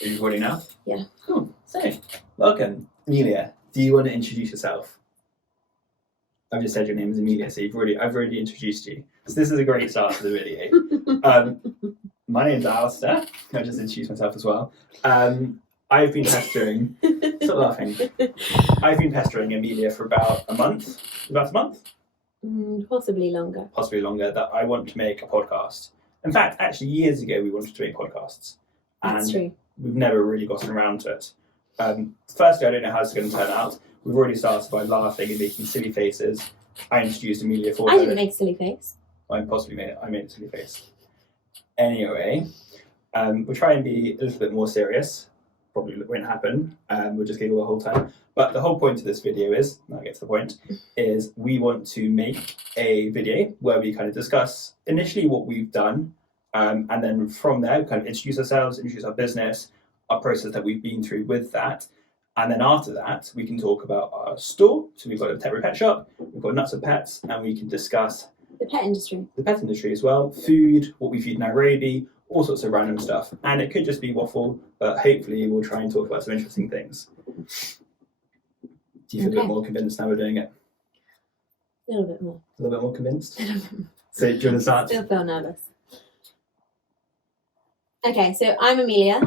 Are you recording now? Yeah. Cool. So, welcome. Amelia, do you want to introduce yourself? I've just said your name is Amelia, so I've already introduced you. So this is a great start to the video. My name's Alastair. I'll just introduce myself as well. I've been pestering... Stop laughing. I've been pestering Amelia for about a month. About a month? Possibly longer. Possibly longer, that I want to make a podcast. In fact, actually, years ago, we wanted to make podcasts. That's true. We've never really gotten around to it. Firstly, I don't know how it's going to turn out. We've already started by laughing and making silly faces. I introduced Amelia for... I didn't make a silly face. I made a silly face. Anyway, we'll try and be a little bit more serious. Probably won't happen. We'll just giggle the whole time. But the whole point of this video is, and I'll get to the point, is we want to make a video where we kind of discuss initially what we've done, and then from there, kind of introduce ourselves, introduce our business, our process that we've been through with that. And then after that, we can talk about our store. So we've got a temporary pet shop, we've got Nuts and Pets, and we can discuss the pet industry. The pet industry as well, food, what we feed in Nairobi, all sorts of random stuff. And it could just be waffle, but hopefully we'll try and talk about some interesting things. Do you feel a bit more convinced now we're doing it? A little bit more. A little bit more convinced? So do you want to start? Still feel nervous. Okay, so I'm Amelia.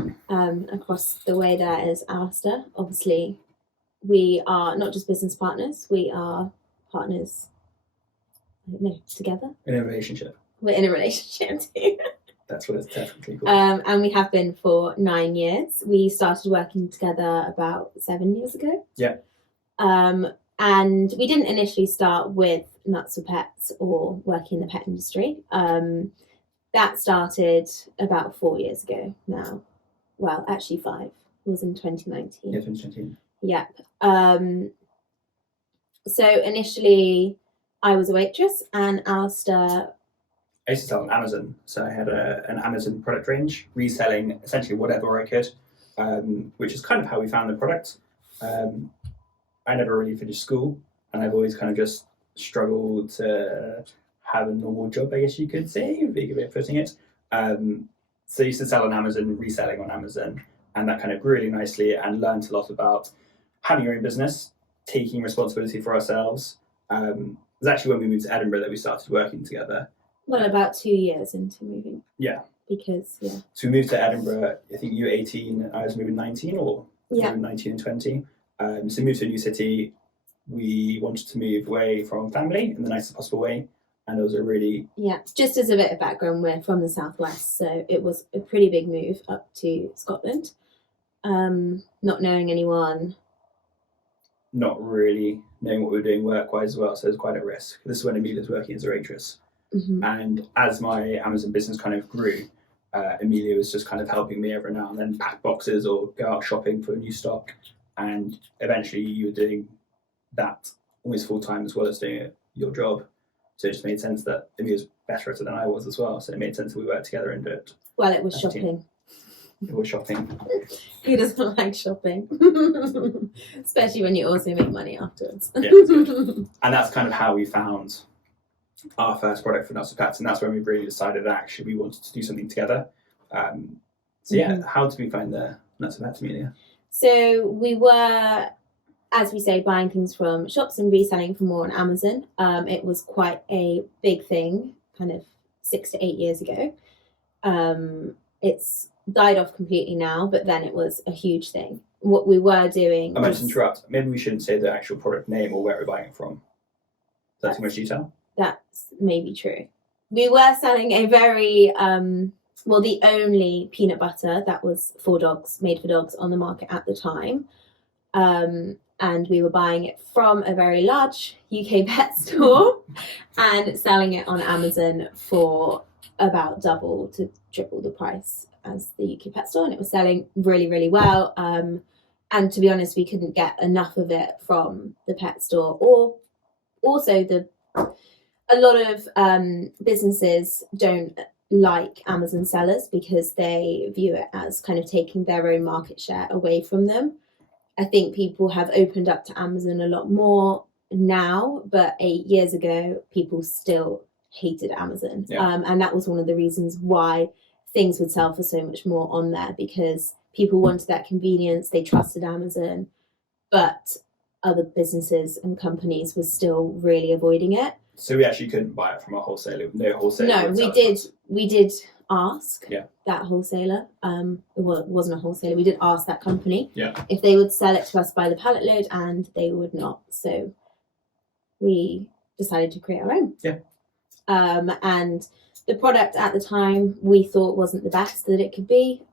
Across the way there is Alastair. Obviously, we are not just business partners, we are partners, I don't know, together. In a relationship. We're in a relationship too. That's what it's technically called. And we have been for 9 years. We started working together about 7 years ago. Yeah. And we didn't initially start with Nuts for Pets or working in the pet industry. That started about 4 years ago now. Well, actually 5. It was in 2019. Yeah, 2019. Yep. So initially I was a waitress and Alastair... I used to sell on Amazon. So I had an Amazon product range, reselling essentially whatever I could, which is kind of how we found the product. I never really finished school, and I've always kind of just struggled to have a normal job, I guess you could say, would be a good way of putting it. So I used to sell on Amazon, reselling on Amazon, and that kind of grew really nicely and learned a lot about having your own business, taking responsibility for ourselves. It was actually when we moved to Edinburgh that we started working together. Well, about 2 years into moving. Yeah. Because, yeah. So we moved to Edinburgh, I think you were 18, I was moving 19, or yeah. 19 and 20. So we moved to a new city. We wanted to move away from family in the nicest possible way. And it was a really... Yeah, just as a bit of background, we're from the southwest, so it was a pretty big move up to Scotland. Not knowing anyone. Not really knowing what we were doing work-wise as well, so it was quite a risk. This is when Amelia was working as a waitress. Mm-hmm. And as my Amazon business kind of grew, Amelia was just kind of helping me every now and then pack boxes or go out shopping for new stock. And eventually you were doing that almost full-time as well as doing your job. So it just made sense that Amelia was better at it than I was as well. So it made sense that we worked together and do it. Well, it was shopping. It was shopping. Who doesn't like shopping? Especially when you also make money afterwards. Yeah, it's good. And that's kind of how we found our first product for Nuts and Pets. And that's when we really decided that actually we wanted to do something together. So yeah, how did we find the Nuts and Pets, Amelia? So we were, as we say, buying things from shops and reselling for more on Amazon. It was quite a big thing, kind of 6 to 8 years ago. It's died off completely now, but then it was a huge thing. What we were doing... I might interrupt. Maybe we shouldn't say the actual product name or where we're buying it from. Is that too much detail? That's maybe true. We were selling a very... the only peanut butter that was for dogs, made for dogs on the market at the time. And we were buying it from a very large UK pet store and selling it on Amazon for about double to triple the price as the UK pet store. And it was selling really, really well. And to be honest, we couldn't get enough of it from the pet store, or also a lot of businesses don't like Amazon sellers because they view it as kind of taking their own market share away from them. I think people have opened up to Amazon a lot more now, but 8 years ago, people still hated Amazon. Yeah. And that was one of the reasons why things would sell for so much more on there, because People wanted that convenience. They trusted Amazon, but other businesses and companies were still really avoiding it. So we actually couldn't buy it from a wholesaler. No wholesaler. No, would we sell it did. to us. We did ask Yeah. that wholesaler. Well, it wasn't a wholesaler. We did ask that company Yeah. if they would sell it to us by the pallet load, and they would not. So we decided to create our own. Yeah. And the product at the time we thought wasn't the best that it could be.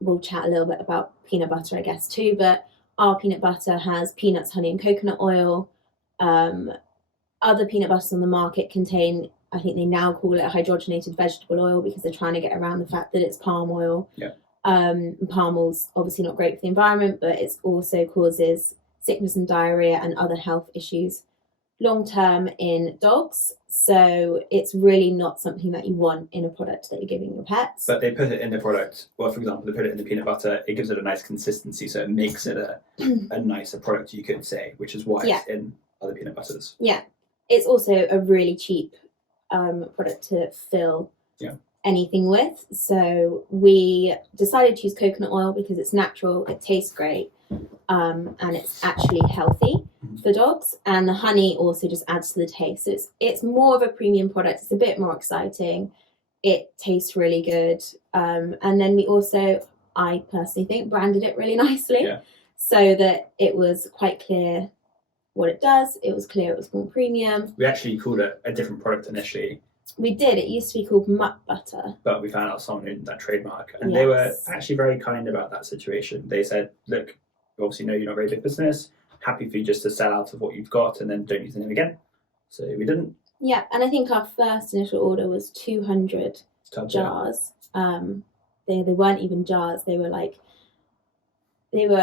We'll chat a little bit about peanut butter, I guess, too, but our peanut butter has peanuts, honey, and coconut oil. Other peanut butters on the market contain, I think they now call it hydrogenated vegetable oil, because they're trying to get around the fact that it's palm oil. Yeah. Palm oil's obviously not great for the environment, but it also causes sickness and diarrhea and other health issues long term in dogs. So it's really not something that you want in a product that you're giving your pets. But they put it in the product. Well, for example, they put it in the peanut butter. It gives it a nice consistency, so it makes it a nicer product, you could say, which is why it's in other peanut butters. Yeah. It's also a really cheap product to fill anything with. So we decided to use coconut oil because it's natural, it tastes great, and it's actually healthy for dogs. And the honey also just adds to the taste. So it's more of a premium product. It's a bit more exciting. It tastes really good. And then we also, I personally think, branded it really nicely so that it was quite clear what it does. It was clear it was more premium. We actually called it a different product initially. We did. It used to be called mutt butter. But we found out someone owned that trademark. And they were actually very kind about that situation. They said, look, you obviously know you're not a very big business. Happy for you just to sell out of what you've got and then don't use the name again. So we didn't. Yeah, and I think our first initial order was 200 jars. They weren't even jars. They were,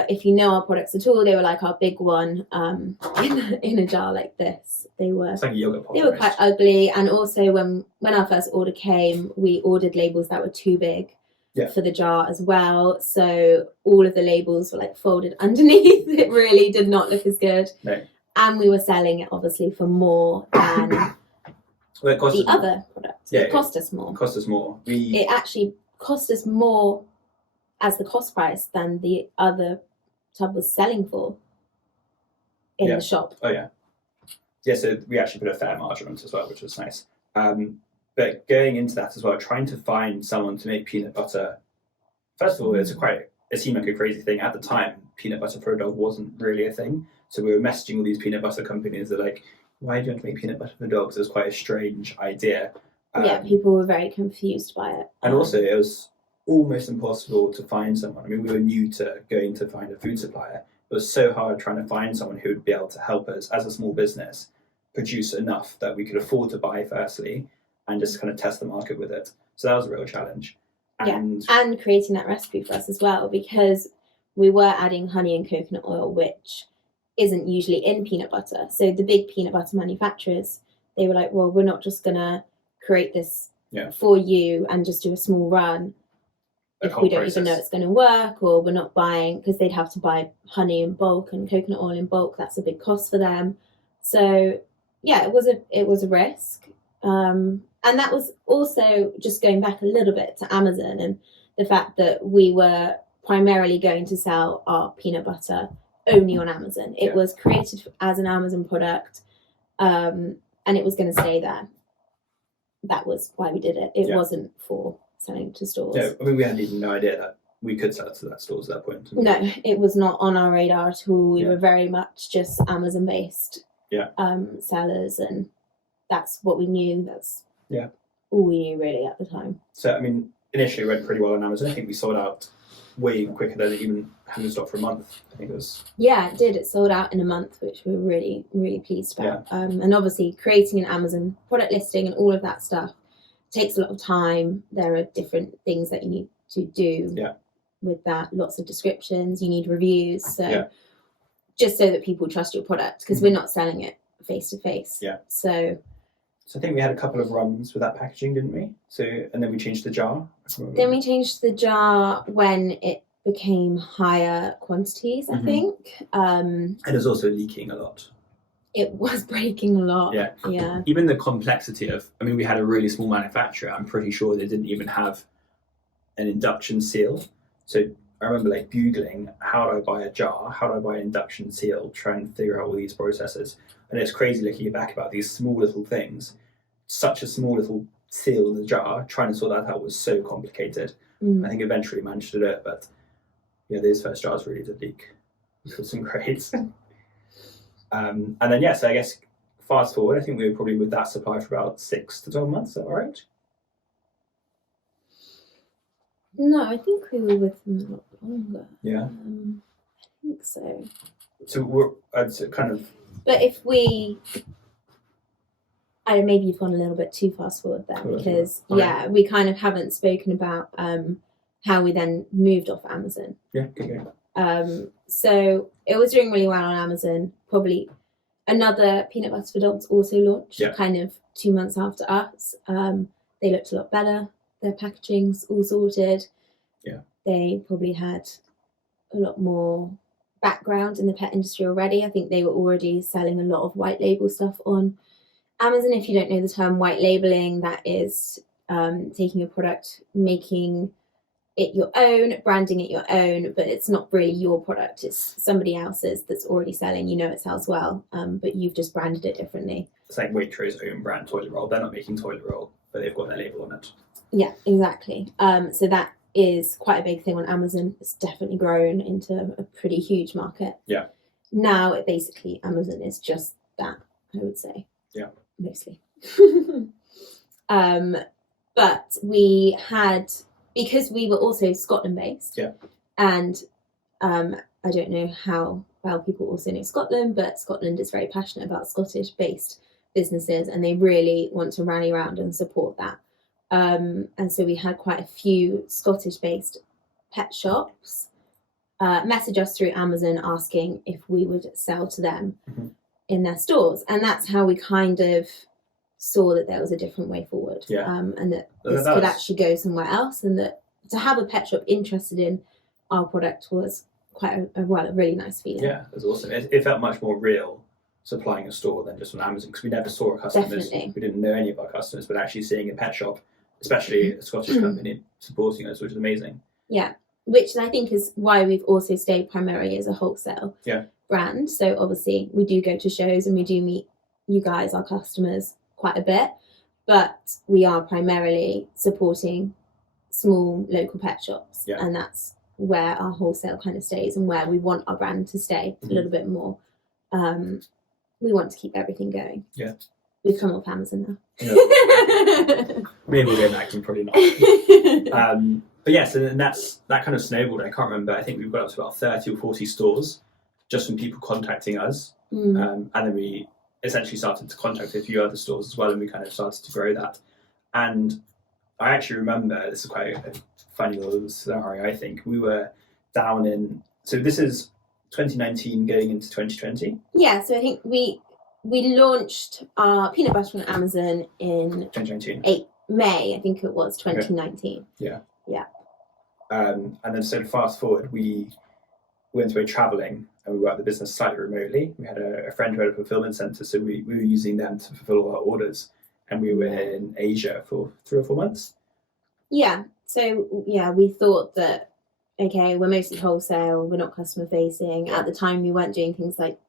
if you know our products at all, they were like our big one in a jar like this. It's like a yogurt pot. They were quite ugly. And also when our first order came, we ordered labels that were too big for the jar as well. So all of the labels were folded underneath. It really did not look as good. No. And we were selling it obviously for more than the other products. Yeah, it cost us more. It cost us more. It actually cost us more as the cost price than the other tub was selling for in the shop. Oh yeah. Yeah, so we actually put a fair margin on it as well, which was nice. But going into that as well, trying to find someone to make peanut butter, first of all, it seemed like a crazy thing. At the time, peanut butter for a dog wasn't really a thing. So we were messaging all these peanut butter companies that why do you want to make peanut butter for dogs? It was quite a strange idea. People were very confused by it. And also it was almost impossible to find someone. I mean, we were new to going to find a food supplier. It was so hard trying to find someone who would be able to help us as a small business produce enough that we could afford to buy firstly and just kind of test the market with it. So that was a real challenge. And creating that recipe for us as well, because we were adding honey and coconut oil, which isn't usually in peanut butter. So the big peanut butter manufacturers, they were like, well, we're not just going to create this for you and just do a small run if we don't even know it's going to work, or we're not buying, because they'd have to buy honey in bulk and coconut oil in bulk. That's a big cost for them. So it was a risk. And that was also just going back a little bit to Amazon and the fact that we were primarily going to sell our peanut butter only on Amazon. It was created as an Amazon product, and it was going to stay there. That was why we did it. It wasn't for selling to stores. Yeah, I mean, we had even no idea that we could sell it to that stores at that point. No, it was not on our radar at all. We were very much just Amazon-based sellers, and that's what we knew. That's all we knew really at the time. So, I mean, initially it went pretty well on Amazon. I think we sold out way quicker than even having stock for a month. I think it was. Yeah, it did. It sold out in a month, which we were really, really pleased about. And obviously creating an Amazon product listing and all of that stuff takes a lot of time. There are different things that you need to do with that. Lots of descriptions. You need reviews. So just so that people trust your product, because we're not selling it face to face. Yeah. So I think we had a couple of runs with that packaging, didn't we? So, and then we changed the jar. Then we changed the jar when it became higher quantities, I think. And it was also leaking a lot. It was breaking a lot. Yeah. Even the complexity of, I mean, we had a really small manufacturer. I'm pretty sure they didn't even have an induction seal. So I remember like Googling, how do I buy a jar? How do I buy an induction seal? Trying to figure out all these processes. And it's crazy looking back about these small little things. Such a small little seal in the jar, trying to sort that out was so complicated. I think eventually managed to do it, but yeah, those first jars really did leak with some grades. And then, so I guess fast forward, I think we were probably with that supply for about 6 to 12 months. Is that all right? No, I think we were with them a lot longer. Yeah. I think so. So we're kind of. But if we, maybe you've gone a little bit too fast forward there, because we kind of haven't spoken about how we then moved off Amazon. Yeah. Okay. So it was doing really well on Amazon. Probably another peanut butter for dogs also launched kind of 2 months after us. They looked a lot better. Their packaging's all sorted. Yeah. They probably had a lot more background in the pet industry already. I think they were already selling a lot of white label stuff on Amazon. If you don't know the term white labeling, that is taking a product, making it your own, branding it your own, but it's not really your product. It's somebody else's that's already selling. You know it sells well, but you've just branded it differently. It's like Waitrose own brand toilet roll. They're not making toilet roll, but they've got their label on it. Yeah, exactly. So that is quite a big thing on Amazon. It's definitely grown into a pretty huge market. Yeah. Now, basically, Amazon is just that, I would say. Yeah. Mostly. But we had, because we were also Scotland based. Yeah. And I don't know how well people also know Scotland, but Scotland is very passionate about Scottish based businesses, and they really want to rally around and support that. And so we had quite a few Scottish-based pet shops message us through Amazon asking if we would sell to them in their stores. And that's how we kind of saw that there was a different way forward. Yeah. And that this could actually go somewhere else, and that to have a pet shop interested in our product was quite a really nice feeling. Yeah, it was awesome. It felt much more real supplying a store than just on Amazon, because we never saw our customers. Definitely. We didn't know any of our customers, but actually seeing a pet shop, especially a Scottish company, supporting us, which is amazing. Yeah, which I think is why we've also stayed primarily as a wholesale brand. So obviously we do go to shows and we do meet you guys, our customers, quite a bit, but we are primarily supporting small local pet shops, and that's where our wholesale kind of stays and where we want our brand to stay a little bit more. We want to keep everything going. Yeah. We've come off Amazon now. Yeah. Maybe we'll go back and probably not. But yes, and that kind of snowballed. I can't remember. I think we've got up to about 30 or 40 stores just from people contacting us. And then we essentially started to contact a few other stores as well, and we kind of started to grow that. And I actually remember, this is quite a funny little scenario, I think. We were down in, so this is 2019 going into 2020. Yeah, so I think we launched our peanut butter on Amazon in 2019. May, I think it was 2019. Okay. Yeah. Yeah. And then so to fast forward, we went away traveling and we worked the business slightly remotely. We had a friend who had a fulfillment center, so we were using them to fulfill all our orders. And we were in Asia for 3 or 4 months. Yeah. So, yeah, we thought that, okay, we're mostly wholesale, we're not customer facing. At the time, we weren't doing things like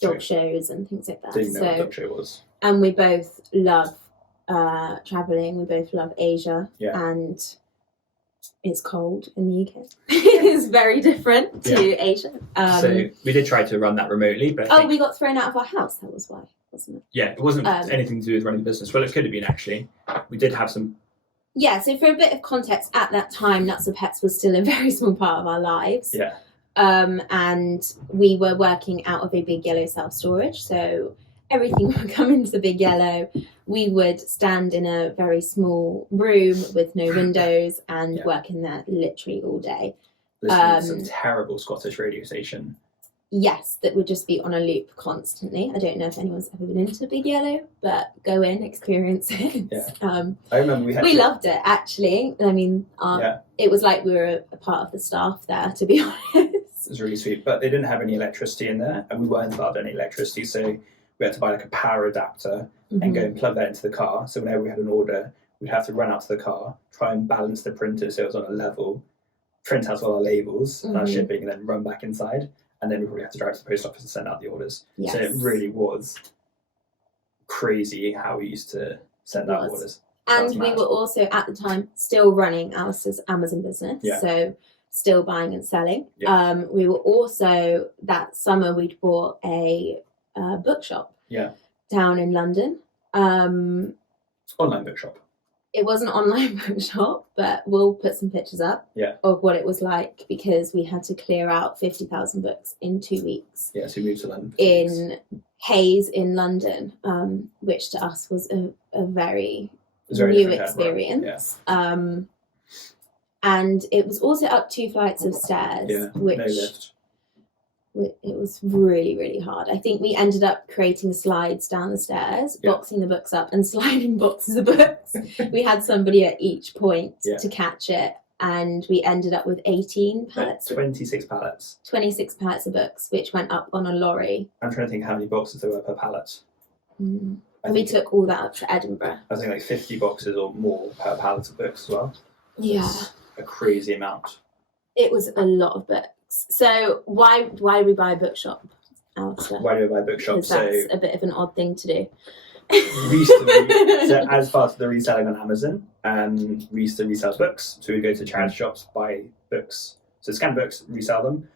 dog shows and things like that. Didn't know what dog show was. And we both love traveling. We both love Asia. Yeah. And it's cold in the UK. It's very different to Asia. So we did try to run that remotely, but we got thrown out of our house. That was why, wasn't it? Yeah, it wasn't anything to do with running the business. Well, it could have been, actually. We did have some. Yeah, so for a bit of context, at that time, Nuts for Pets was still a very small part of our lives. Yeah. And we were working out of a big yellow self-storage, so everything would come into the big yellow. We would stand in a very small room with no windows and work in there literally all day. Listening to some terrible Scottish radio station. Yes, that would just be on a loop constantly. I don't know if anyone's ever been into Big Yellow, but go in, experience it. Yeah. I remember we loved it, actually. I mean, it was like we were a part of the staff there, to be honest. It was really sweet, but they didn't have any electricity in there, and we weren't allowed any electricity, so we had to buy like a power adapter and go and plug that into the car. So whenever we had an order, we'd have to run out to the car, try and balance the printer so it was on a level, print out all our labels and our shipping, and then run back inside. And then we probably had to drive to the post office and send out the orders. Yes. So it really was crazy how we used to send out orders. And we were also, at the time, still running Alistair's Amazon business. Yeah. So still buying and selling. Yeah. We were also, that summer, we'd bought a bookshop down in London. Online bookshop. It was an online bookshop, but we'll put some pictures up of what it was like, because we had to clear out 50,000 books in 2 weeks. Yeah, so we moved to London. In Hayes in London, which to us was a very new experience. Yeah. And it was also up 2 flights of stairs, which no lift. It was really, really hard. I think we ended up creating slides down the stairs, boxing the books up and sliding boxes of books. We had somebody at each point to catch it, and we ended up with 18 pallets. 26 pallets. 26 pallets of books, which went up on a lorry. I'm trying to think how many boxes there were per pallet. And we took all that up to Edinburgh. I think like 50 boxes or more per pallet of books as well. Yeah. A crazy amount. It was a lot of books. So why do we buy a bookshop, Alastair? Why do we buy a bookshop? Because that's a bit of an odd thing to do. So as part of the reselling on Amazon, we used to resell books. So we'd go to charity shops, buy books. So scan books, resell them.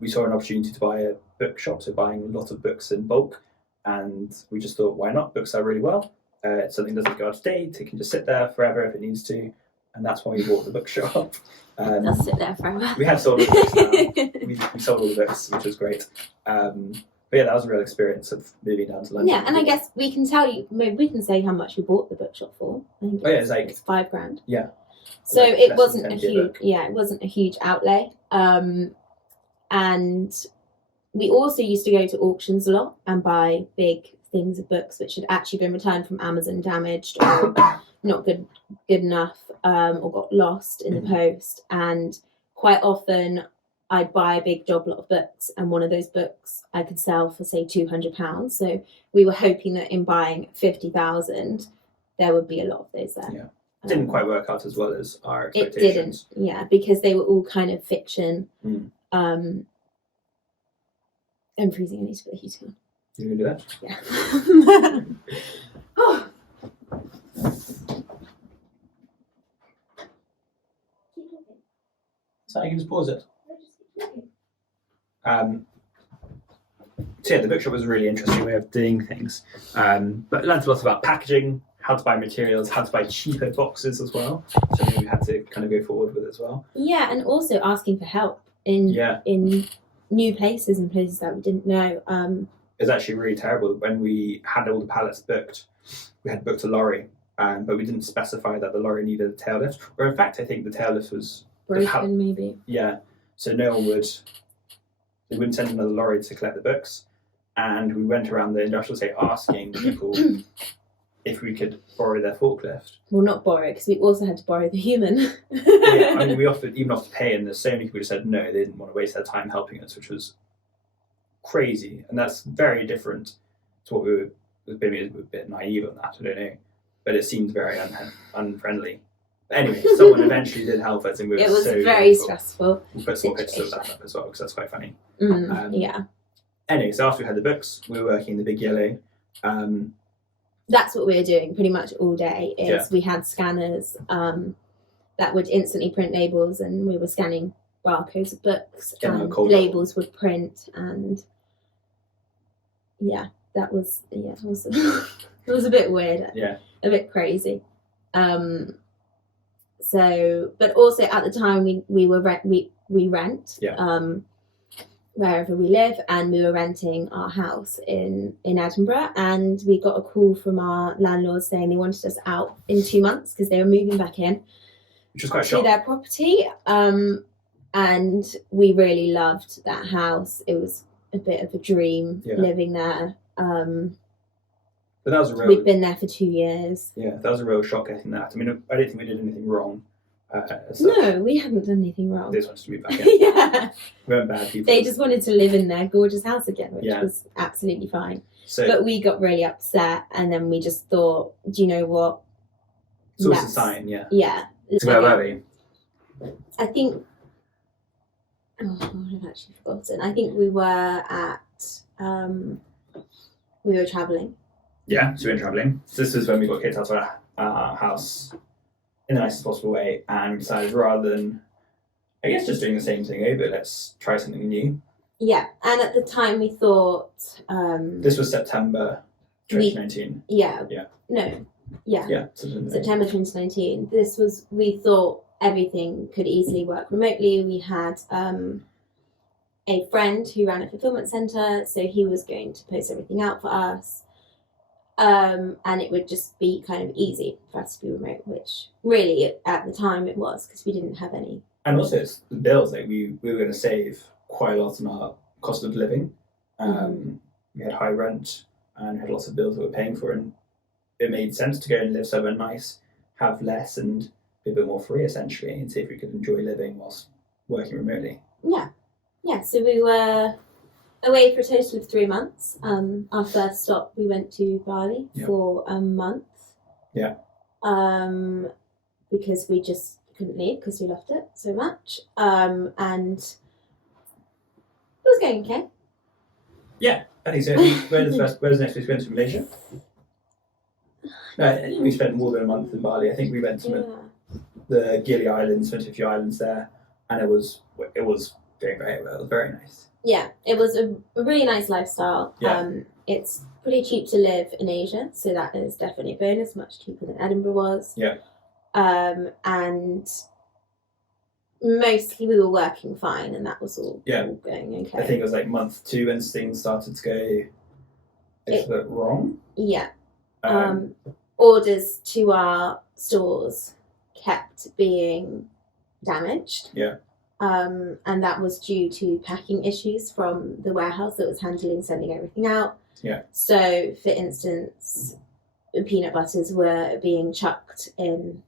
We saw an opportunity to buy a bookshop, so buying a lot of books in bulk. And we just thought, why not? Books sell really well. It's something that doesn't go out of date. It can just sit there forever if it needs to. And that's why we bought the bookshop. They'll sit there forever. We had sold all the books now. We sold all the books, which was great. But yeah, that was a real experience of moving down to London. Yeah, and I guess we can tell you, maybe we can say how much we bought the bookshop for. I think it's like it's $5,000. Yeah. So like it wasn't a huge, book. it wasn't a huge outlay. And we also used to go to auctions a lot and buy big things of books which had actually been returned from Amazon damaged or not good enough, or got lost in the post. And quite often I'd buy a big job lot of books, and one of those books I could sell for, say, £200. So we were hoping that in buying 50,000 there would be a lot of those there. Yeah. It didn't quite work out as well as our expectations. It didn't, yeah, because they were all kind of fiction. I'm freezing. I need to put the heating on. You gonna do that? Yeah. Oh. So you can just pause it. So yeah, the bookshop was a really interesting way of doing things. But I learned a lot about packaging, how to buy materials, how to buy cheaper boxes as well. So we had to kind of go forward with as well. Yeah, and also asking for help in new places and places that we didn't know. It was actually really terrible. When we had all the pallets booked, we had booked a lorry, but we didn't specify that the lorry needed a tail lift. Or in fact, I think the tail lift was broken, maybe. Yeah, so no one they wouldn't send another lorry to collect the books. And we went around the industrial estate asking people if we could borrow their forklift. Well, not borrow, because we also had to borrow the human. Yeah, I mean, we offered to pay, and there's so many people who said no, they didn't want to waste their time helping us, which was crazy. And that's very different to what we were, maybe a bit naive on that, I don't know. But it seemed very unfriendly. But anyway, someone eventually did help us, and we were it was so very grateful. Stressful. We'll put some pictures of that up as well, because that's quite funny. Yeah. Anyway, so after we had the books, we were working in the Big Yellow. That's what we were doing pretty much all day. We had scanners that would instantly print labels, and we were scanning barcodes of books, and labels would print, and that was it was a bit weird, a bit crazy. So, but also at the time we rent wherever we live, and we were renting our house in Edinburgh, and we got a call from our landlord saying they wanted us out in 2 months because they were moving back in, which was quite to shocking. Their property. And we really loved that house. It was a bit of a dream living there. But that was we'd been there for 2 years. Yeah, that was a real shock getting that. I mean, I don't think we did anything wrong. No, we hadn't done anything wrong. They just wanted to move back in. Yeah. We weren't bad people. They just wanted to live in their gorgeous house again, which was absolutely fine. But we got really upset, and then we just thought, do you know what? It's always a less. sign, yeah. Yeah. So where were we? I think. Oh, I've actually forgotten. I think we were at. We were travelling. Yeah, so we went travelling. So this is when we got kicked out of our house in the nicest possible way, and decided rather than, I guess, just doing the same thing over, let's try something new. Yeah, and at the time we thought. This was September 2019. Yeah. September 2019. We thought everything could easily work remotely. We had a friend who ran a fulfillment centre, so he was going to post everything out for us. And it would just be kind of easy for us to be remote, which really at the time it was, because we didn't have any. And also it's the bills, like we were going to save quite a lot on our cost of living. We had high rent and had lots of bills that we were paying for, and it made sense to go and live somewhere nice, have less and be a bit more free essentially, and see if we could enjoy living whilst working remotely. Yeah, so we were away for a total of 3 months. Our first stop, we went to Bali for a month. Yeah. Because we just couldn't leave because we loved it so much. And it was going okay. Yeah, I think so. Where's the next place we went to? Malaysia? No, I think we spent more than a month in Bali. I think we went to the Gili Islands, went to a few islands there, and it was doing very well. It was very nice. Yeah, it was a really nice lifestyle. Yeah. It's pretty cheap to live in Asia, so that is definitely a bonus, much cheaper than Edinburgh was. Yeah. And mostly we were working fine, and that was all going okay. I think it was like month 2 when things started to go a bit wrong. Yeah. Orders to our stores kept being damaged. Yeah. And that was due to packing issues from the warehouse that was sending everything out. Yeah. So, for instance, peanut butters were being chucked in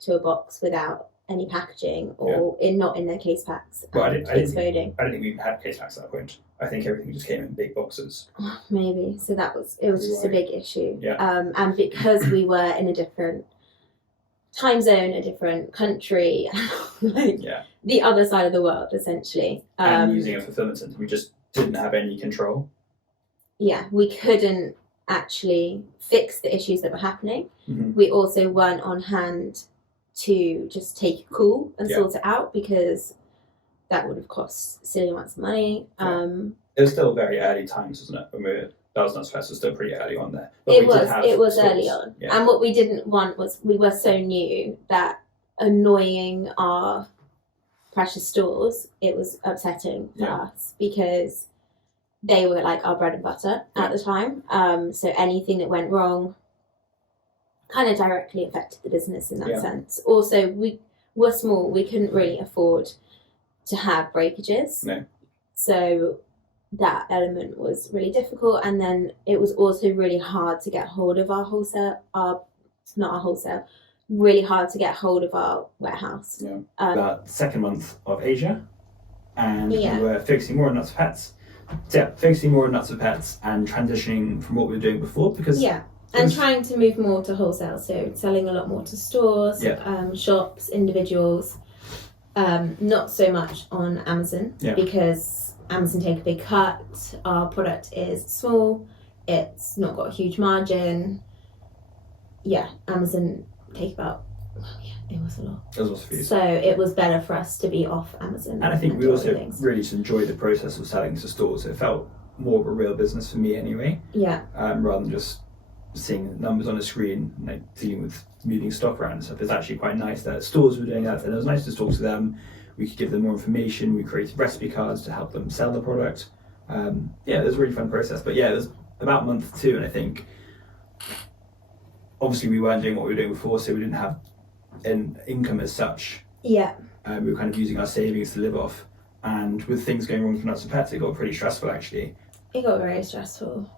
to a box without any packaging, or not in their case packs. Well, I didn't exploding. I don't think we had case packs at that point. I think everything just came in big boxes. Maybe. So it was just a big issue. Yeah. And because we were in a different time zone, a different country, the other side of the world, essentially. And using a fulfillment centre, we just didn't have any control. Yeah, we couldn't actually fix the issues that were happening. Mm-hmm. We also weren't on hand to just take a call and sort it out, because that would have cost silly amounts of money. It was still very early times, wasn't it? When that was not supposed to, still pretty early on there. But it was early on. Yeah. And what we didn't want was, we were so new that annoying our precious stores, it was upsetting for us, because they were like our bread and butter at the time. So anything that went wrong kind of directly affected the business in that sense. Also, we were small, we couldn't really afford to have breakages. No. So that element was really difficult, and then it was also really hard to get hold of really hard to get hold of our warehouse. Yeah. About the second month of Asia, and we were focusing more on nuts for pets. So focusing more on nuts for pets and transitioning from what we were doing before, because and trying to move more to wholesale, so selling a lot more to stores, shops, individuals, not so much on Amazon, because Amazon take a big cut. Our product is small, it's not got a huge margin. Amazon take about, it was a lot. It was also for you. So it was better for us to be off Amazon. And I think we also really just enjoyed the process of selling to stores. It felt more of a real business for me anyway. Yeah. Rather than just seeing numbers on a screen, like dealing with moving stock around and stuff. It's actually quite nice that stores were doing that, and it was nice to talk to them. We could give them more information. We created recipe cards to help them sell the product. It was a really fun process. But it was about month 2, and I think obviously we weren't doing what we were doing before, so we didn't have an income as such. Yeah. We were kind of using our savings to live off, and with things going wrong for nuts and pets, it got pretty stressful actually. It got very stressful.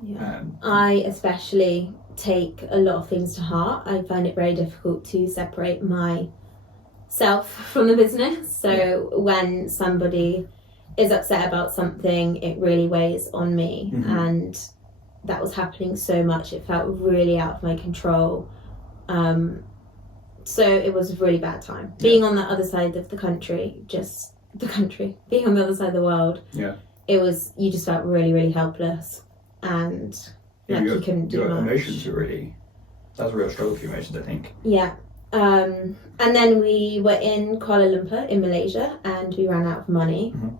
I especially take a lot of things to heart. I find it very difficult to separate myself from the business. So when somebody is upset about something, it really weighs on me. Mm-hmm. And that was happening so much. It felt really out of my control. So it was a really bad time. Being on the other side of the country, being on the other side of the world. Yeah. It was, you just felt really, really helpless, and like you couldn't do your much. Emotions were really, that was a real struggle for your emotions, I think. Yeah. And then we were in Kuala Lumpur in Malaysia, and we ran out of money. Mm-hmm.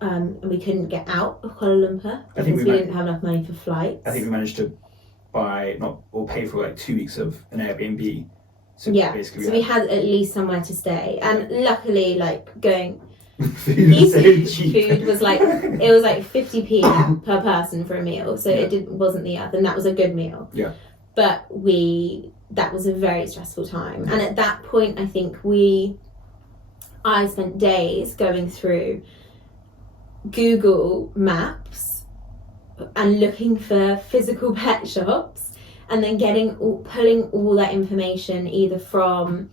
And we couldn't get out of Kuala Lumpur because we didn't have enough money for flights. I think we managed to pay for like 2 weeks of an Airbnb. So basically we had at least somewhere to stay, and luckily, like going. Food was like, it was like 50p per person for a meal, so it wasn't the other, and that was a good meal. Yeah. But that was a very stressful time, and at that point, I think I spent days going through Google Maps and looking for physical pet shops, and then pulling all that information either from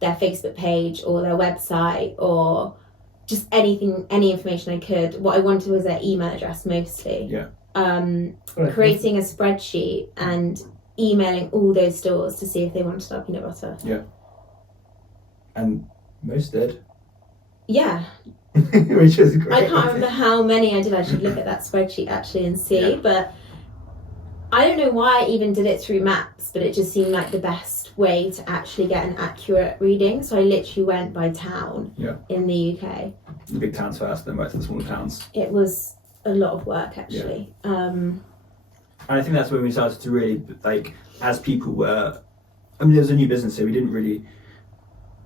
their Facebook page or their website or just any information I could. What I wanted was their email address mostly. Yeah. Creating a spreadsheet and emailing all those stores to see if they wanted our peanut butter. Yeah. And most did. Yeah. Which is great. I can't remember how many I did. I should look at that spreadsheet actually and see. Yeah. But I don't know why I even did it through maps, but it just seemed like the best way to actually get an accurate reading. So I literally went by town in the UK. The big towns first, then went to the smaller towns. It was a lot of work actually. Yeah. And I think that's when we started to really, like, as people were, I mean, it was a new business, so we didn't really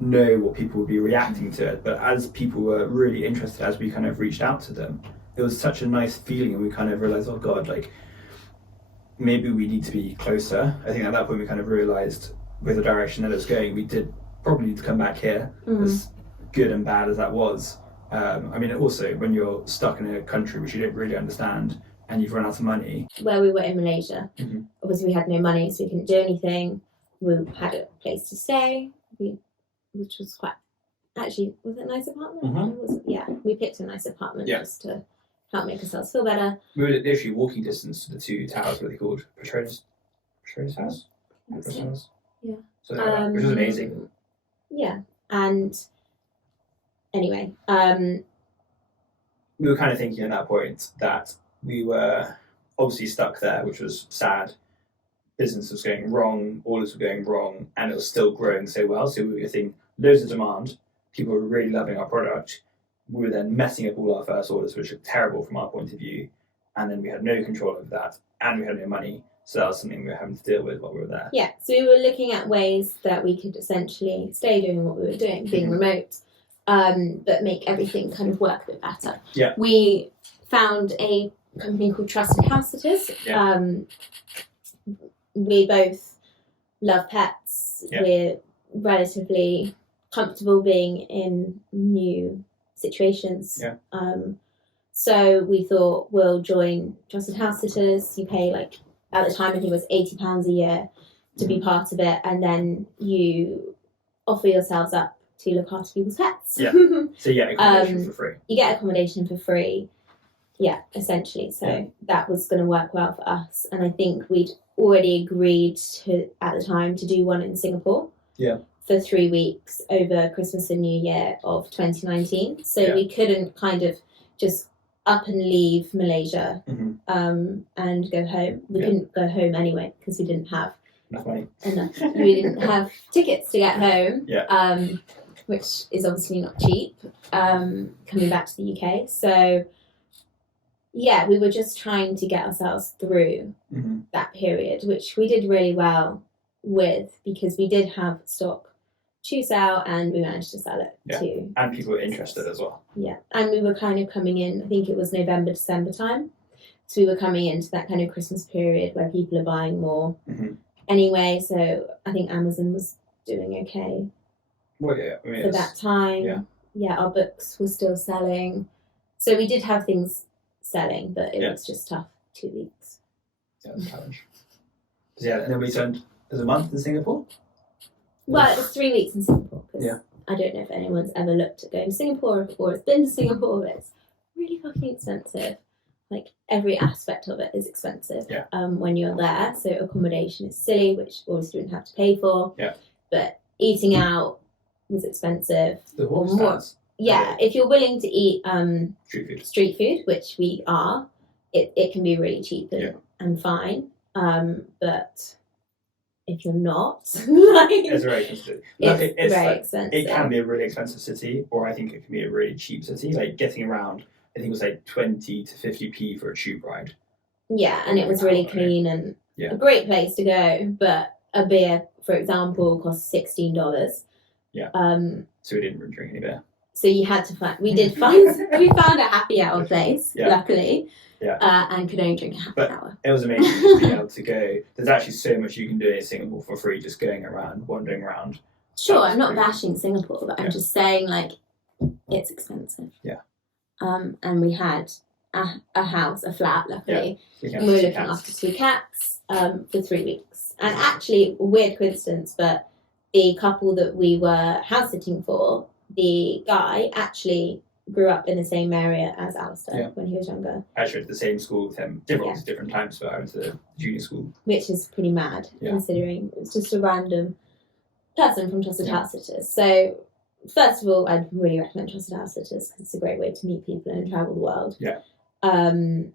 know what people would be reacting to it, but as people were really interested, as we kind of reached out to them, it was such a nice feeling, and we kind of realised, oh God, like, maybe we need to be closer. I think at that point we kind of realised with the direction that it's going, we did probably need to come back here, as good and bad as that was. I mean, also, when you're stuck in a country which you don't really understand, and you've run out of money. Where we were in Malaysia, obviously we had no money, so we couldn't do anything. We had a place to stay, which was quite, actually, was it a nice apartment? We picked a nice apartment just to help make ourselves feel better. We were literally walking distance to the two towers, what are they called? Petronas House? Yeah. So which was amazing. Yeah, and anyway, we were kind of thinking at that point that we were obviously stuck there, which was sad. Business was going wrong, orders were going wrong, and it was still growing so well. So we were getting loads of demand. People were really loving our product. We were then messing up all our first orders, which were terrible from our point of view. And then we had no control over that, and we had no money. So that was something we were having to deal with while we were there. Yeah, so we were looking at ways that we could essentially stay doing what we were doing, being remote, but make everything kind of work a bit better. Yeah. We found a company called Trusted House Sitters. Yeah. We both love pets. Yeah. We're relatively comfortable being in new situations. Yeah. So we thought we'll join Trusted House Sitters. You pay at the time I think it was £80 a year to be part of it, and then you offer yourselves up to look after people's pets. Yeah. So you get accommodation for free. You get accommodation for free. Yeah, essentially. So that was going to work well for us, and I think we'd already agreed at the time to do one in Singapore. Yeah. For 3 weeks over Christmas and New Year of 2019. So we couldn't kind of just up and leave Malaysia and go home. We couldn't go home anyway because we didn't have enough money. We didn't have tickets to get home. Yeah. Which is obviously not cheap. Coming back to the UK, so yeah, we were just trying to get ourselves through that period, which we did really well with because we did have stock to sell and we managed to sell it too. And people were interested as well. Yeah, and we were kind of coming in, I think it was November, December time. So we were coming into that kind of Christmas period where people are buying more anyway. So I think Amazon was doing okay for that time. Yeah, our books were still selling. So we did have things selling, but it was just tough 2 weeks. Yeah, it was a challenge. And then we spent a month in Singapore? Well, it was 3 weeks in Singapore. I don't know if anyone's ever looked at going to Singapore or has been to Singapore, but it's really fucking expensive. Like, every aspect of it is expensive when you're there. So accommodation is silly, which obviously you don't have to pay for. Yeah. But eating out was expensive. The horse more- stands. Yeah, if you're willing to eat Street food. which we are, it can be really cheap and fine. But if you're not, like, It's very expensive. Like, it's very like, expensive. It can be a really expensive city, or I think it can be a really cheap city. Like getting around, I think it was like 20 to 50p for a tube ride. Yeah, and it was really clean and a great place to go. But a beer, for example, costs $16. Yeah. So we didn't really drink any beer. So you had to find. We found a happy hour place, luckily. Yeah. And could only drink a happy hour. It was amazing to be able to go. There's actually so much you can do in Singapore for free, just going around, wandering around. Sure, I'm not bashing Singapore, but I'm just saying, like, it's expensive. Yeah. And we had a house, a flat, luckily. Yeah. And we were looking after 2 cats for 3 weeks. And actually, weird coincidence, but the couple that we were house sitting for, the guy actually grew up in the same area as Alastair when he was younger. I actually went to the same school with him, different times, but I went to the junior school. Which is pretty mad, considering it was just a random person from Trusted House Sitters. So, first of all, I'd really recommend Trusted House Sitters because it's a great way to meet people and travel the world. Yeah. And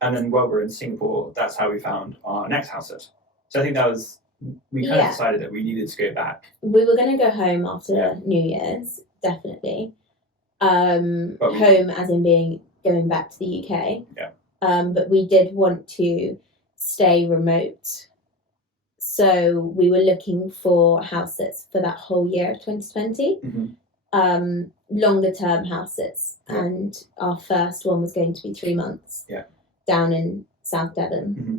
then while we're in Singapore, that's how we found our next house sit. So I think that was, we kind of decided that we needed to go back. We were going to go home after New Year's, definitely. Home as in going back to the UK. Yeah. But we did want to stay remote. So we were looking for house sits for that whole year of 2020. Mm-hmm. Longer term house sits. Yeah. And our first one was going to be 3 months. Yeah. Down in South Devon. Mm-hmm.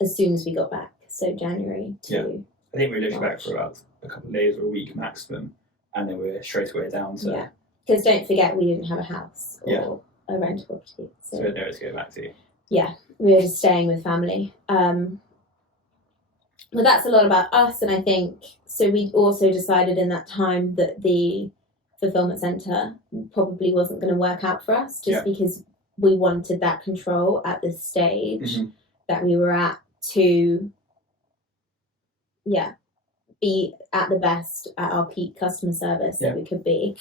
As soon as we got back. So January to I think we were literally back for about a couple of days or a week maximum. And then we're straight away down to... Yeah. Because don't forget, we didn't have a house or a rental property. So we had nowhere to go back to. Yeah, we were just staying with family. Well, that's a lot about us, and I think, so we also decided in that time that the fulfillment centre probably wasn't going to work out for us, just because we wanted that control at this stage that we were at to, be at the best at our peak customer service that we could be.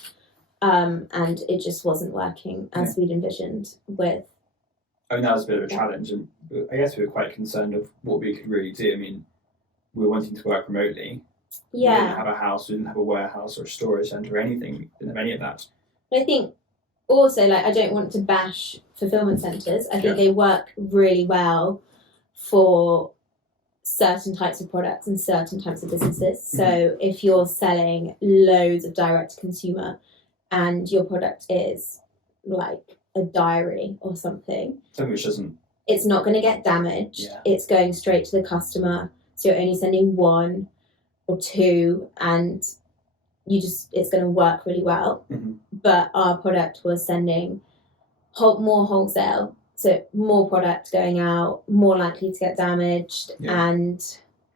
And it just wasn't working as we'd envisioned with... I mean, that was a bit of a challenge, and I guess we were quite concerned of what we could really do. I mean, we were wanting to work remotely. Yeah. We didn't have a house, we didn't have a warehouse or a storage centre or anything. We didn't have any of that. But I think also, like, I don't want to bash fulfillment centres. I think they work really well for certain types of products and certain types of businesses. So if you're selling loads of direct to consumer and your product is like a diary or something Which doesn't... It's not going to get damaged. Yeah. It's going straight to the customer. So you're only sending 1 or 2 and it's going to work really well. Mm-hmm. But our product was sending more wholesale. So more product going out, more likely to get damaged and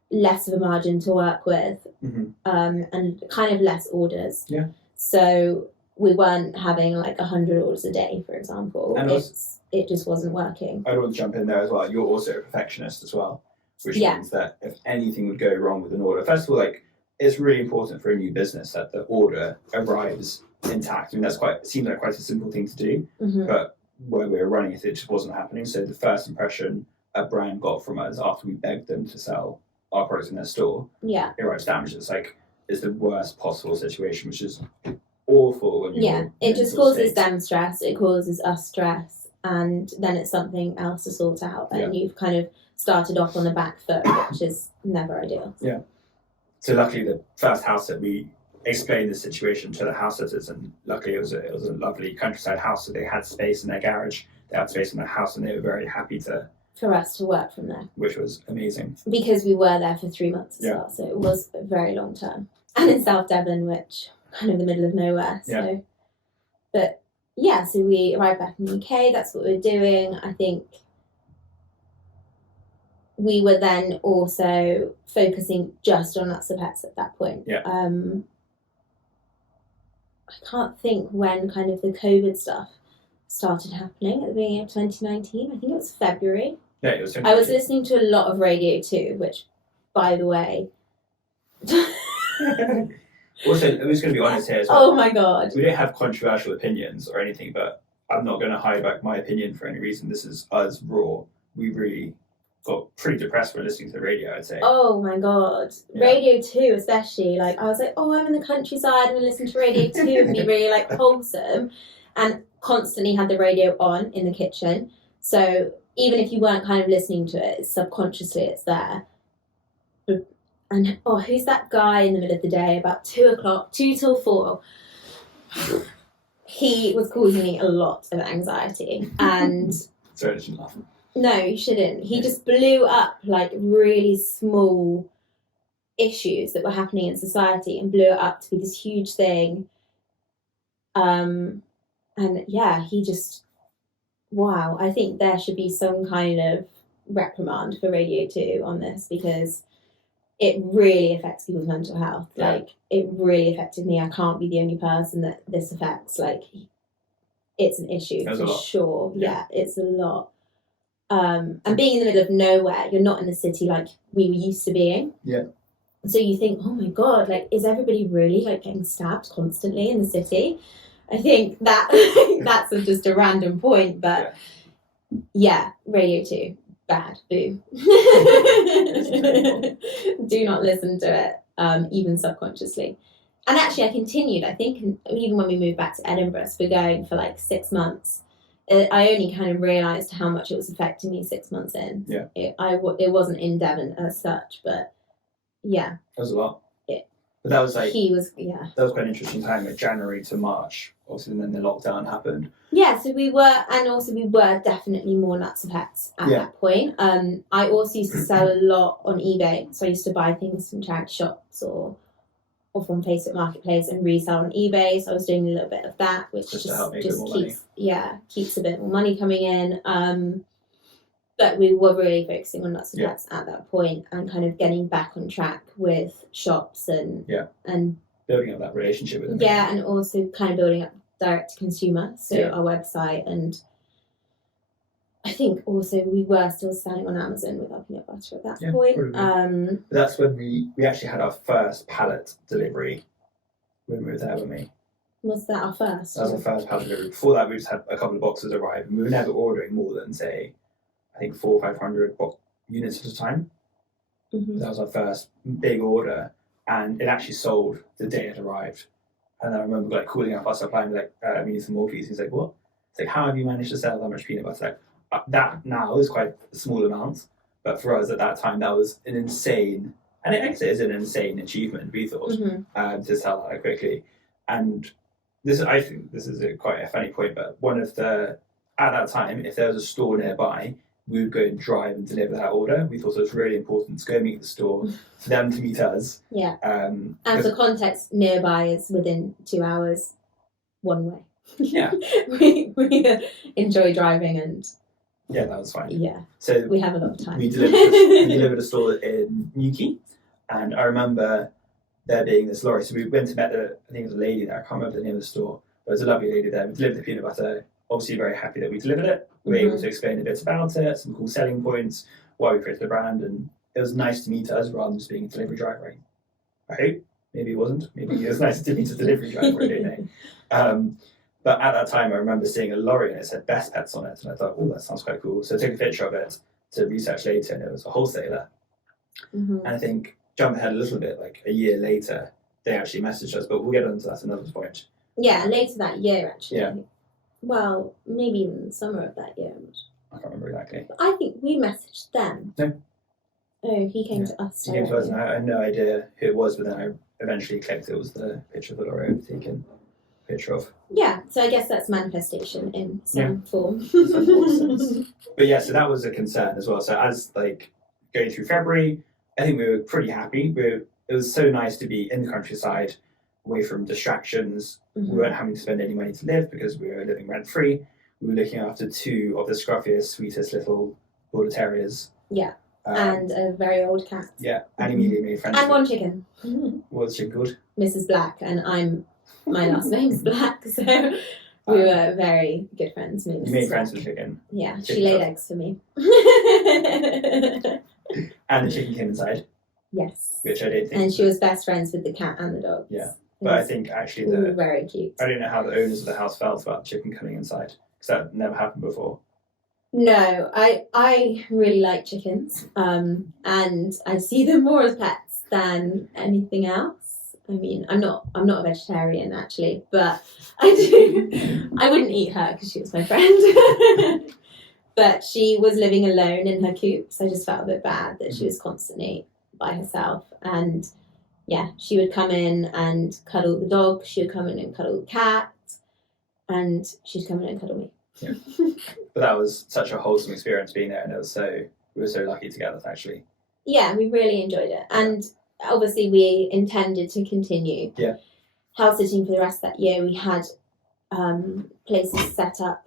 less of a margin to work with and kind of less orders. Yeah. So we weren't having like 100 orders a day, for example. And it just wasn't working. I'd want to jump in there as well. You're also a perfectionist as well, which means that if anything would go wrong with an order, first of all, like, it's really important for a new business that the order arrives intact. I mean, it seems like quite a simple thing to do, but where we were running it just wasn't happening. So the first impression a brand got from us after we begged them to sell our products in their store, it arrives damaged. It's the worst possible situation, which is awful. When it just causes them stress, it causes us stress, and then it's something else to sort out, and you've kind of started off on the back foot, which is never ideal. Yeah. So luckily, the first house that we explained the situation to the house sitters, and luckily it was a lovely countryside house, so they had space in their garage, they had space in their house, and they were very happy for us to work from there, which was amazing because we were there for 3 months as well, so it was very long term, and in South Devon, which kind of the middle of nowhere. So, but so we arrived back in the UK. That's what we were doing. I think we were then also focusing just on Nuts and Pets at that point. Yeah. I can't think when kind of the COVID stuff started happening at the beginning of 2019. I think it was February. Yeah, it was. I was listening to a lot of radio too, which, by the way, Also, I'm just going to be honest here as well. Oh my god. We don't have controversial opinions or anything, but I'm not going to hide back my opinion for any reason. This is us raw. We really got pretty depressed when listening to the radio, I'd say. Oh my god. Yeah. Radio 2 especially, like I was like, oh, I'm in the countryside, I'm gonna listen to Radio 2 and be really like wholesome, and constantly had the radio on in the kitchen. So even if you weren't kind of listening to it, subconsciously it's there. And oh, who's that guy in the middle of the day about 2 till 4? He was causing me a lot of anxiety, and Sorry, I shouldn't laugh. no, you shouldn't. He just blew up like really small issues that were happening in society and blew it up to be this huge thing. And yeah, he just, wow, I think there should be some kind of reprimand for Radio 2 on this, because it really affects people's mental health. Yeah. Like, it really affected me. I can't be the only person that this affects. Like, it's an issue for sure. Yeah, it's a lot. And being in the middle of nowhere, you're not in the city like we were used to being. Yeah. So you think, oh my god, like, is everybody really like getting stabbed constantly in the city? I think that that's just a random point, but yeah, Radio 2, bad, boo. Do not listen to it, even subconsciously. And actually, I continued. I think even when we moved back to Edinburgh, so we're going for like 6 months. I only kind of realised how much it was affecting me 6 months in. Yeah. It wasn't in Devon as such, but yeah. That was a lot. Yeah. But that was like... That was quite an interesting time, like January to March. Obviously, and then the lockdown happened. Yeah, so we were definitely more nuts of pets at that point. I also used to sell a lot on eBay. So I used to buy things from charity shops or from Facebook Marketplace and resell on eBay. So I was doing a little bit of that, which just keeps a bit more money coming in. But we were really focusing on nuts and pets at that point, and kind of getting back on track with shops and building up that relationship with them. Yeah, and also kind of building up direct to consumer, so our website, and I think also we were still selling on Amazon with our peanut butter at that point. That's when we actually had our first pallet delivery when we were there, weren't we? Was that our first? That was our first pallet delivery. Before that, we just had a couple of boxes arrive, and we were never ordering more than, say, I think 400 or 500 units at a time. Mm-hmm. That was our first big order, and it actually sold the day it arrived. And I remember like calling up our supplier and like, we need some more please. He's like, what? It's like, how have you managed to sell that much peanut butter? Like, that now is quite a small amount, but for us at that time, that was an insane, and it actually is an insane achievement, we thought, to sell that quickly. And I think this is quite a funny point, but at that time, if there was a store nearby, we would go and drive and deliver that order. We thought it was really important to go meet the store, for them to meet us. Yeah. And for context, nearby is within 2 hours, one way. Yeah. we enjoy driving, and yeah, that was fine. Yeah. So we have a lot of time. We delivered a store in Newquay, and I remember there being this lorry. So we went and met I think it was a lady there. I can't remember the name of the store, but it was a lovely lady there. We delivered the peanut butter. Obviously, very happy that we delivered it. We were able to explain a bit about it, some cool selling points, why we created the brand, and it was nice to meet us rather than just being a delivery driver. I hope. Maybe it wasn't. Maybe it was nice to meet a delivery driver. I don't know. But at that time, I remember seeing a lorry and it said Best Pets on it, and I thought, oh, that sounds quite cool. So I took a picture of it to research later, and it was a wholesaler. And I think, jump ahead a little bit, like a year later, they actually messaged us, but we'll get onto that another point. Yeah, later that year, actually. Yeah. Well, maybe even the summer of that year. I can't remember exactly. But I think we messaged them. No. Oh, he came to us. He came to us, and I had no idea who it was, but then I eventually clicked it was the picture of the lorry I've taken a picture of. Yeah, so I guess that's manifestation in some form. But yeah, so that was a concern as well. So as like going through February, I think we were pretty happy. It was so nice to be in the countryside, away from distractions. We weren't having to spend any money to live because we were living rent free. We were looking after 2 of the scruffiest, sweetest little border terriers. Yeah, and a very old cat. Yeah, and Amelia made friends. And 1 chicken. What was chicken called? Mrs. Black, and my last name's Black, so we were very good friends. You made friends with chicken. Yeah, chicken she laid eggs for me. And the chicken came inside. Yes. Which I didn't think. And she was best friends with the cat and the dog. Yeah. But I think actually They were very cute. I don't know how the owners of the house felt about the chicken coming inside, because that never happened before. No, I really like chickens, and I see them more as pets than anything else. I mean, I'm not a vegetarian actually, but I wouldn't eat her because she was my friend. But she was living alone in her coop, so I just felt a bit bad that she was constantly by herself. And yeah, she would come in and cuddle the dog. She would come in and cuddle the cat, and she'd come in and cuddle me. Yeah. But that was such a wholesome experience being there, and we were so lucky together actually. Yeah, we really enjoyed it, and obviously we intended to continue house sitting for the rest of that year. We had places set up.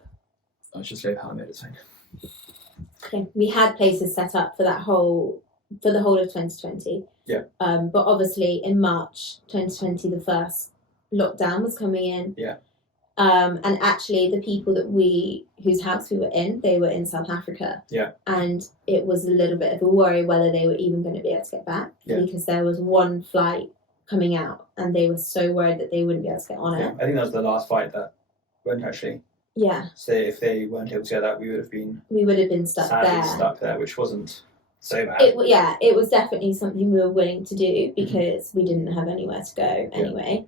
I was just going how I made it fine. Okay. We had places set up for the whole of 2020. Yeah. But obviously in March 2020 the first lockdown was coming in. Yeah. And actually the people whose house we were in, they were in South Africa. Yeah. And it was a little bit of a worry whether they were even going to be able to get back, because there was one flight coming out and they were so worried that they wouldn't be able to get on it. I think that was the last flight that went actually. Yeah. So if they weren't able to get that, we would have been stuck there, which wasn't so bad. It was definitely something we were willing to do because we didn't have anywhere to go anyway.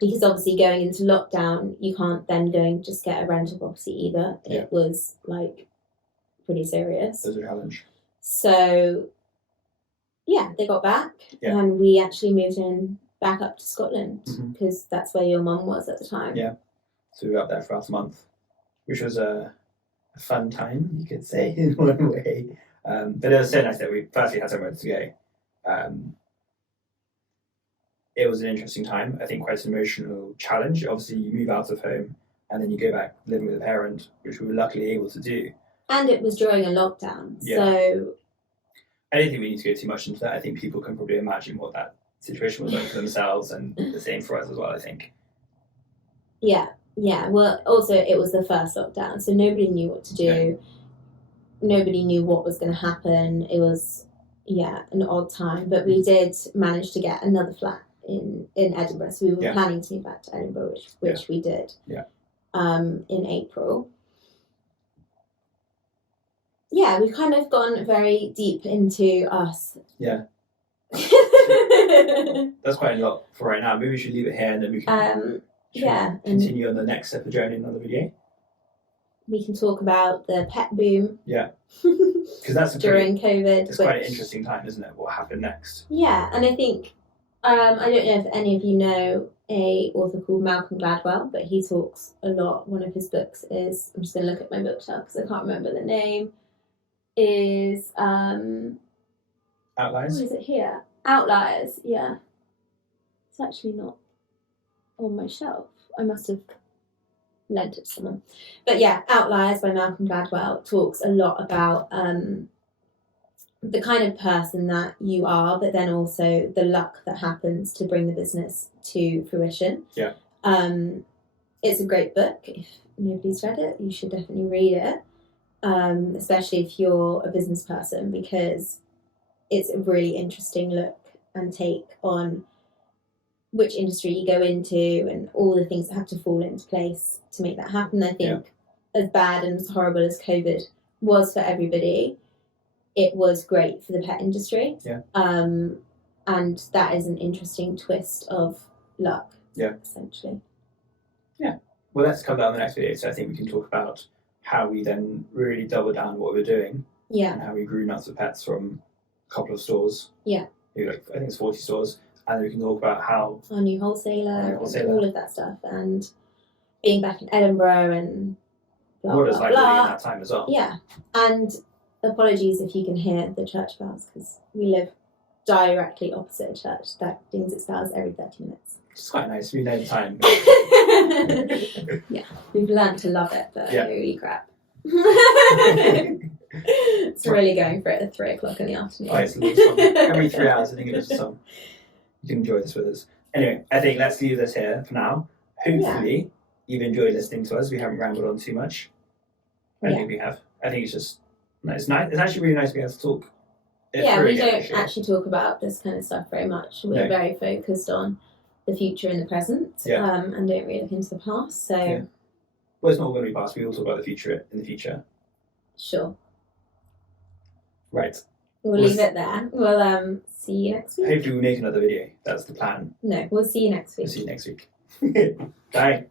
Because obviously going into lockdown, you can't then go and just get a rental property either. Yeah. It was like pretty serious. It was a challenge. So yeah, they got back and we actually moved back up to Scotland because that's where your mum was at the time. Yeah. So we were up there for about a month, which was a fun time, you could say, in one way. But it was so nice that we firstly had somewhere to go. It was an interesting time. I think quite an emotional challenge. Obviously, you move out of home and then you go back living with a parent, which we were luckily able to do. And it was during a lockdown, so... I don't think we need to go too much into that. I think people can probably imagine what that situation was like for themselves, and the same for us as well, I think. Yeah. Well, also, it was the first lockdown, so nobody knew what to do. No. Nobody knew what was going to happen. It was, an odd time. But we did manage to get another flat in Edinburgh, so we were planning to move back to Edinburgh, which we did. Yeah. In April. Yeah, we've kind of gone very deep into us. Yeah. That's quite a lot for right now. Maybe we should leave it here and then we can continue on the next step of the journey in another video. We can talk about the pet boom. Yeah. Because that's during COVID. It's quite an interesting time, isn't it? What happened next? Yeah, and I think I don't know if any of you know a author called Malcolm Gladwell, but he talks a lot. One of his books is, I'm just going to look at my bookshelf because I can't remember the name, is Outliers? What is it here? Outliers, yeah. It's actually not on my shelf. I must have lent it to someone. But yeah, Outliers by Malcolm Gladwell talks a lot about the kind of person that you are, but then also the luck that happens to bring the business to fruition. Yeah. It's a great book. If nobody's read it, you should definitely read it, especially if you're a business person, because it's a really interesting look and take on which industry you go into and all the things that have to fall into place to make that happen. I think as bad and as horrible as COVID was for everybody, it was great for the pet industry. Yeah. And that is an interesting twist of luck. Yeah. Essentially. Yeah. Well, let's cover that in the next video. So I think we can talk about how we then really double down what we're doing. Yeah. And how we grew Nuts for Pets from a couple of stores. Yeah. Maybe I think it's 40 stores. And then we can talk about how... Our new wholesaler. All of that stuff. And being back in Edinburgh and blah, what it's blah, like blah. living in that time as well. Yeah. And apologies if you can hear the church bells, because we live directly opposite a church that dings its bells every 30 minutes. It's quite nice. We know the time. Yeah. We've learned to love it, but holy crap. It's really going for it at 3 o'clock in the afternoon. Oh, it's a little fun. Every 3 hours, I think it is a song. You can enjoy this with us. Anyway, I think let's leave this here for now. Hopefully, you've enjoyed listening to us. We haven't rambled on too much. I think we have. I think it's just it's nice. It's actually really nice being able to talk Yeah, through we again don't this year. actually talk about this kind of stuff very much. We're No. very focused on the future and the present, Yeah. and don't really look into the past. So, Yeah. Well, it's not all going to be past. We will talk about the future in the future. sure. Right. We'll leave it there. We'll see you next week. Hopefully we make another video. That's the plan. No, we'll see you next week. We'll see you next week. Bye.